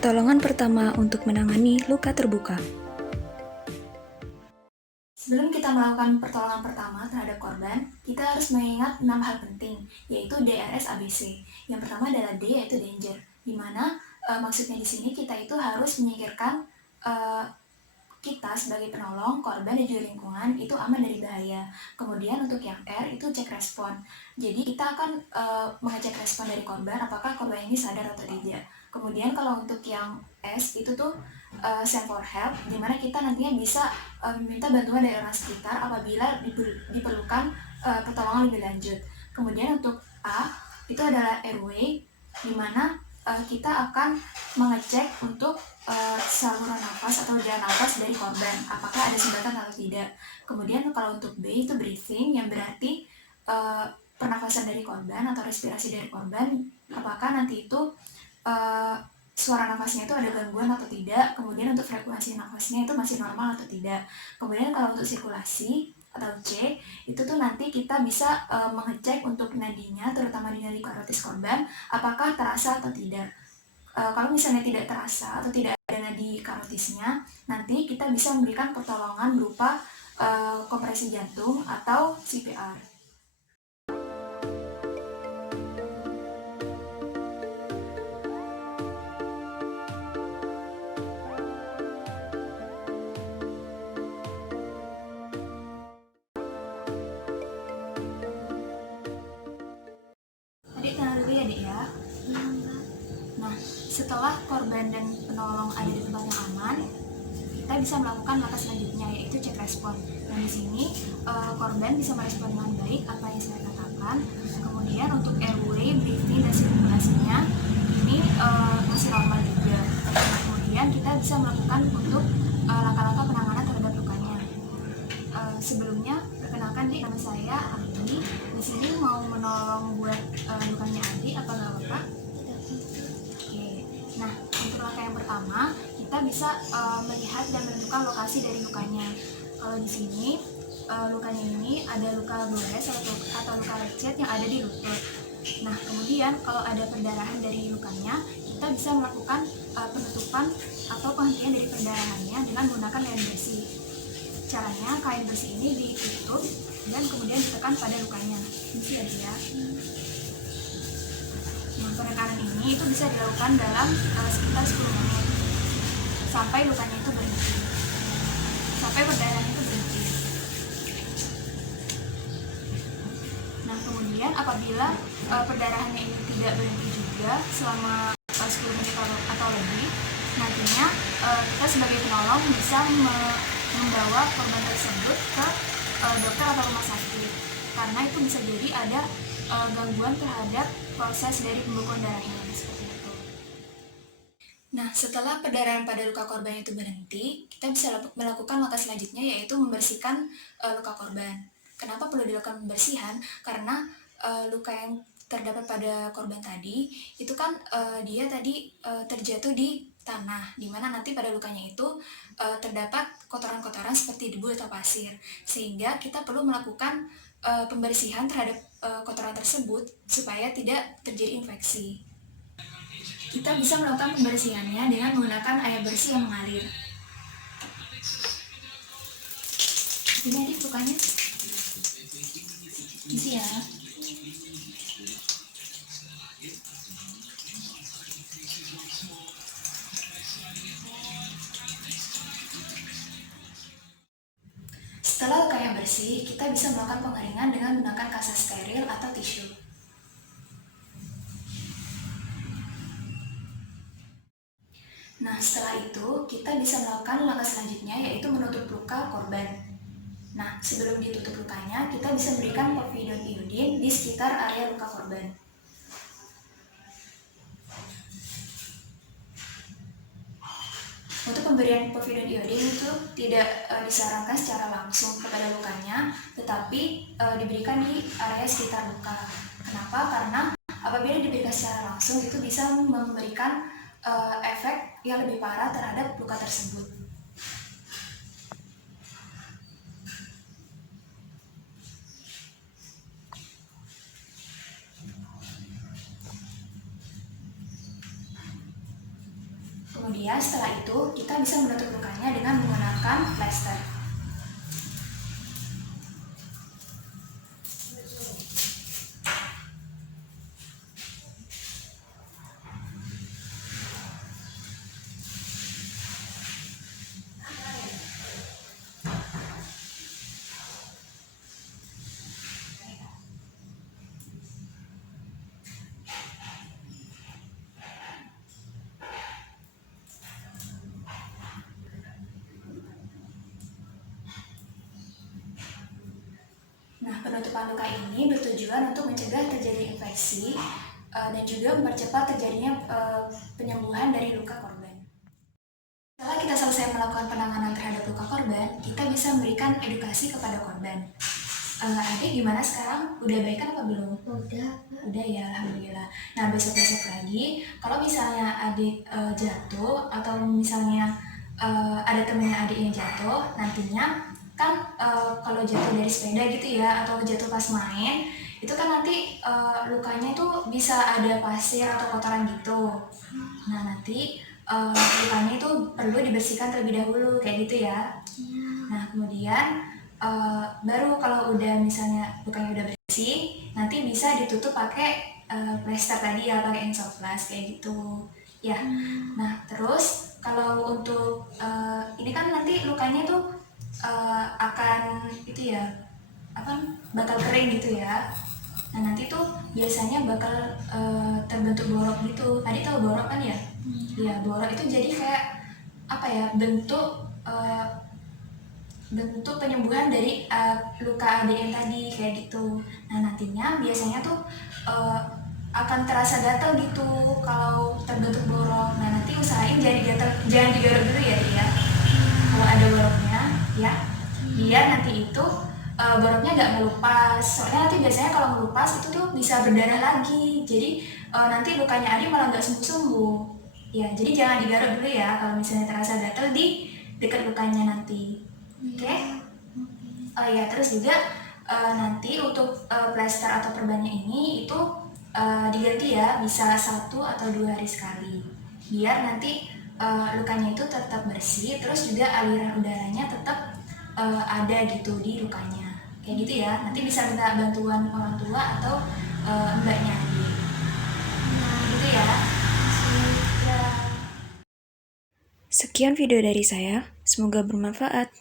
Pertolongan pertama untuk menangani luka terbuka. Sebelum kita melakukan pertolongan pertama terhadap korban, kita harus mengingat 6 hal penting, yaitu DRS ABC. Yang pertama adalah D, yaitu danger, di mana maksudnya di sini kita itu harus menyingkirkan kita sebagai penolong, korban, dan juga lingkungan itu aman dari bahaya. Kemudian untuk yang R itu cek respon. Jadi kita akan mengecek respon dari korban, apakah korban ini sadar atau tidak. Kemudian kalau untuk yang S itu tuh send for help, dimana kita nantinya bisa meminta bantuan dari orang sekitar apabila diperlukan pertolongan lebih lanjut. Kemudian untuk A itu adalah airway, dimana kita akan mengecek untuk saluran nafas atau jalan nafas dari korban, apakah ada sumbatan atau tidak. Kemudian kalau untuk B itu breathing, yang berarti pernafasan dari korban atau respirasi dari korban, apakah nanti itu suara nafasnya itu ada gangguan atau tidak. Kemudian untuk frekuensi nafasnya itu masih normal atau tidak. Kemudian kalau untuk sirkulasi atau C itu tuh nanti kita bisa mengecek untuk nadinya, terutama di nadi karotis korban, apakah terasa atau tidak. Kalau misalnya tidak terasa atau tidak ada nadi karotisnya, nanti kita bisa memberikan pertolongan berupa kompresi jantung atau CPR. Adik kenal dulu ya, Dek ya. Nah, setelah korban dan penolong ada di tempat yang aman, kita bisa melakukan langkah selanjutnya, yaitu cek respon. Dan di sini korban bisa merespon dengan baik apa yang saya katakan. Kemudian untuk airway, breathing, dan sirkulasinya ini masih normal juga. Kemudian kita bisa melakukan untuk langkah-langkah penanganan terhadap lukanya. Sebelumnya, perkenalkan nama saya Andi. Di sini mau menolong buat lukanya Andi, apa nggak apa-apa? Oke. Nah, untuk langkah yang pertama, kita bisa melihat dan menentukan lokasi dari lukanya. Kalau di sini lukanya ini ada luka gores atau luka lecet yang ada di lutut. Nah, kemudian kalau ada perdarahan dari lukanya, kita bisa melakukan penutupan atau penghentian dari perdarahannya dengan menggunakan kain bersih. Caranya, kain bersih ini ditutup dan kemudian ditekan pada lukanya. Ini ya dia. Nah, penekanan ini itu bisa dilakukan dalam sekitar 10 menit sampai lukanya itu berhenti, sampai perdarahan itu berhenti. Nah, kemudian apabila perdarahannya ini tidak berhenti juga selama 10 menit atau lebih, nantinya kita sebagai penolong bisa membawa korban tersebut ke dokter atau rumah sakit, karena itu bisa jadi ada gangguan terhadap proses dari pembekuan darahnya, seperti itu. Nah, setelah perdarahan pada luka korban itu berhenti, kita bisa melakukan langkah selanjutnya, yaitu membersihkan luka korban. Kenapa perlu dilakukan pembersihan? Karena luka yang terdapat pada korban tadi, itu kan dia tadi terjatuh di tanah, dimana nanti pada lukanya itu terdapat kotoran-kotoran seperti debu atau pasir, sehingga kita perlu melakukan pembersihan terhadap kotoran tersebut supaya tidak terjadi infeksi. Kita bisa melakukan pembersihannya dengan menggunakan air bersih yang mengalir. Ini adik lukanya. Isi ya. Setelah luka yang bersih, kita bisa melakukan pengeringan dengan menggunakan kasa steril atau tisu. Nah, setelah itu kita bisa melakukan langkah selanjutnya, yaitu menutup luka korban. Nah, sebelum ditutup lukanya, kita bisa berikan povidone iodine di sekitar area luka korban. Untuk pemberian povidone iodine itu tidak disarankan secara langsung kepada lukanya, tetapi diberikan di area sekitar luka. Kenapa? Karena apabila diberikan secara langsung itu bisa memberikan efek yang lebih parah terhadap luka tersebut. Kemudian setelah itu kita bisa menutup lukanya dengan menggunakan plester. Nah, penutupan luka ini bertujuan untuk mencegah terjadi infeksi dan juga mempercepat terjadinya penyembuhan dari luka korban. Setelah kita selesai melakukan penanganan terhadap luka korban, kita bisa memberikan edukasi kepada korban. Adik gimana sekarang? Udah baikan apa belum? Udah ya, alhamdulillah. Nah, besok-besok lagi, kalau misalnya adik jatuh atau misalnya ada temennya adik yang jatuh, nantinya kan kalau jatuh dari sepeda gitu ya, atau jatuh pas main, itu kan nanti lukanya itu bisa ada pasir atau kotoran gitu. Nah, nanti lukanya itu perlu dibersihkan terlebih dahulu, kayak gitu ya. Nah, kemudian baru kalau udah misalnya lukanya udah bersih, nanti bisa ditutup pakai plester tadi ya, pakai Ensoflast kayak gitu. Ya. Nah, terus kalau untuk ini kan nanti lukanya tuh akan itu ya, bakal kering gitu ya. Nah, nanti tuh biasanya bakal terbentuk borok gitu. Tadi tahu borok kan ya? Iya, borok itu jadi kayak bentuk penyembuhan dari luka ADN tadi kayak gitu. Nah, nantinya biasanya tuh akan terasa gatal gitu kalau terbentuk borok. Nah, nanti usahain jangan digaruk dulu ya dia. Kalau ada boroknya ya, biar nanti itu boroknya nggak melupas. Soalnya nanti biasanya kalau melupas itu tuh bisa berdarah lagi. Jadi nanti lukanya Adi malah nggak sembuh-sembuh. Ya, jadi jangan digaruk dulu ya kalau misalnya terasa gatal di dekat lukanya nanti. Oke? Oh ya, terus juga nanti untuk plester atau perbannya ini itu diganti ya, bisa 1 atau 2 hari sekali. Biar nanti lukanya itu tetap bersih, terus juga aliran udaranya tetap ada gitu di lukanya. Kayak gitu ya, nanti bisa minta bantuan orang tua atau mbaknya adik. Gitu ya. Sekian video dari saya, semoga bermanfaat.